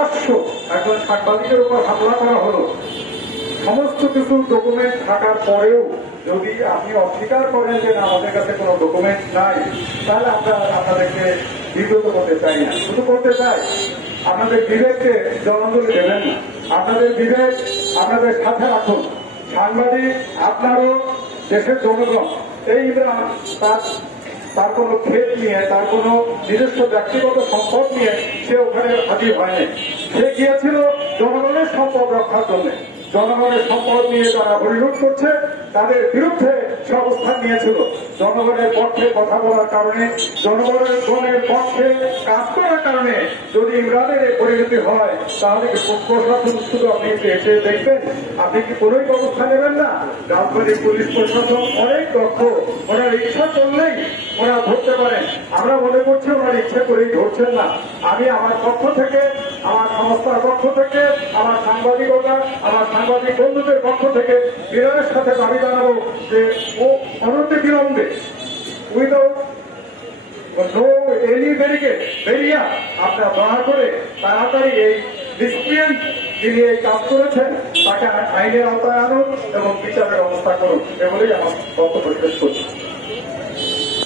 প্রকাশ্য একজন সাংবাদিকের উপর হামলা করা হলো, সমস্ত কিছু ডকুমেন্ট থাকার পরেও যদি আপনি অস্বীকার করেন যে না আমাদের কাছে কোনো ডকুমেন্ট নাই, তাহলে আমরা আপনাদেরকে বিব্রত করতে চাই না। শুধু করতে চাই আপনাদের বিবেককে জলাঞ্জলি দেবেন না, আপনাদের বিবেক আপনাদের সাথে রাখুন। সাংবাদিক আপনারও দেশের জনগণ। এই ইমরান তার কোনো ক্ষেত নিয়ে, তার কোনো নিজস্ব ব্যক্তিগত সম্পদ নিয়ে সে ওখানে হাজির হয়নি। সে গিয়েছিল জনগণের সম্পদ রক্ষার জন্য। জনগণের সম্পদ নিয়ে যারা হরিলুট করছে তাদের বিরুদ্ধে সে অবস্থান নিয়েছিল। জনগণের পক্ষে কথা বলার কারণে, জনগণের পক্ষে কাজ করার কারণে যদি ইমরানের এই পরিণতি হয়, তাহলে প্রশাসন শুধু আপনি এসে দেখবেন, আপনি কি কোনোই ব্যবস্থা নেবেন না? রাজবাড়ির পুলিশ প্রশাসন অনেক দক্ষ, ওনার ইচ্ছা করলেই ওরা ধরতে পারেন। আমরা মনে করছি ওনার ইচ্ছে করেই ধরছেন না। আমি আমার পক্ষ থেকে, আমার সংস্থার পক্ষ থেকে, আমার সাংবাদিকতা, আমার সাংবাদিক বন্ধুদের পক্ষ থেকে বিনয়ের সাথে দাবি জানাবো যে ও অনন্তে বিলম্বে উইদাউট নো এনি ব্যারিকেড বেরিয়া আপনারা দয়া করে তাড়াতাড়ি এই ডিসপ্লিন যিনি এই কাজ করেছেন তাকে আইনের আওতায় আনুন এবং বিচারের ব্যবস্থা করুন। এগুলোই আমার বক্তব্য শেষ করছি।